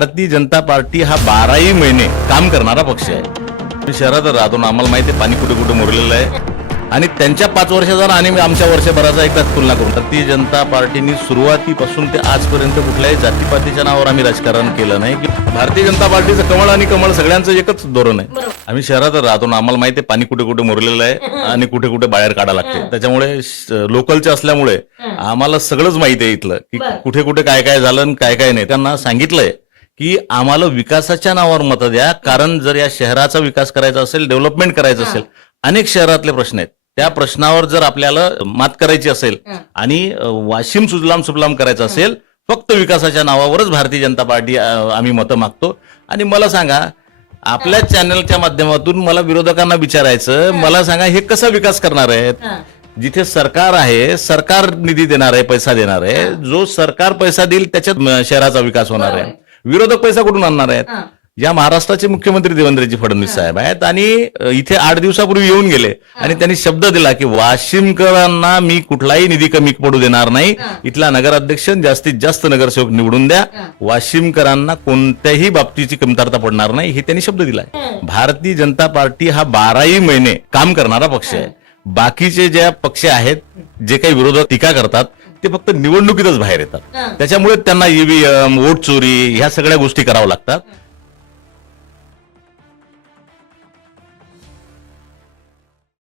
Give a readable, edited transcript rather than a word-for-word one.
Bharatiya Janata party हा 12ही महिने काम करणारा पक्ष आहे. मी शहरात राहतो ना, आम्हाला माहिती आहे पाणी कुठे कुठे मुरलेलं आहे आणि त्यांच्या 5 वर्षाचा आणि आमच्या वर्षभराचा एकदाच तुलना करून भारतीय जनता पार्टीने सुरुवातीपासून ते आजपर्यंत कुठल्याही जातीपातीच्या नावावर आम्ही राजकारण केलं नाही. की भारतीय जनता पार्टीचं कमळ आणि कमळ सगळ्यांचं एकच धोरण आहे. आम्ही शहरात राहतो ना, आम्हाला माहिती आहे पाणी कुठे कुठे मुरलेलं आहे आणि कुठे कुठे बाहेर काढायला लागते. त्याच्यामुळे लोकलचे असल्यामुळे आम्हाला सगळंच माहिती आहे इथलं की कुठे कुठे काय काय झालं आणि काय काय नाही. त्यांना सांगितलंय की आम्हाला विकासाच्या नावावर मतं द्या, कारण जर या शहराचा विकास करायचा असेल, डेव्हलपमेंट करायचं असेल, अनेक शहरातले प्रश्न आहेत, त्या प्रश्नावर जर आपल्याला मात करायची असेल आणि वाशिम सुजलाम सुफलाम करायचं असेल, फक्त विकासाच्या नावावरच भारतीय जनता पार्टी आम्ही मतं मागतो. आणि मला सांगा, आपल्या चॅनलच्या माध्यमातून मला विरोधकांना विचारायचं, मला सांगा हे कसा विकास करणार आहेत? जिथे सरकार आहे, सरकार निधी देणार आहे, पैसा देणार आहे, जो सरकार पैसा देईल त्याच्यात शहराचा विकास होणार आहे. विरोधक पैसा कुठून आणणार आहेत? या महाराष्ट्राचे मुख्यमंत्री देवेंद्रजी फडणवीस साहेब आहेत आणि इथे 8 दिवसापूर्वी येऊन गेले आणि त्यांनी शब्द दिला की वाशिमकरांना मी कुठलाही निधी कमी पडू देणार नाही, इथला नगराध्यक्ष जास्तीत जास्त नगरसेवक निवडून द्या, वाशिमकरांना कोणत्याही बाबतीची कमतरता पडणार नाही, हे त्यांनी शब्द दिलाय. भारतीय जनता पार्टी हा 12ही महिने काम करणारा पक्ष आहे. बाकीचे जे पक्ष आहेत, जे काही विरोधक टीका करतात, ते फक्त निवडणुकीतच बाहेर येतात. त्याच्यामुळे त्यांना ईव्हीएम, वोट चोरी ह्या सगळ्या गोष्टी कराव्या लागतात.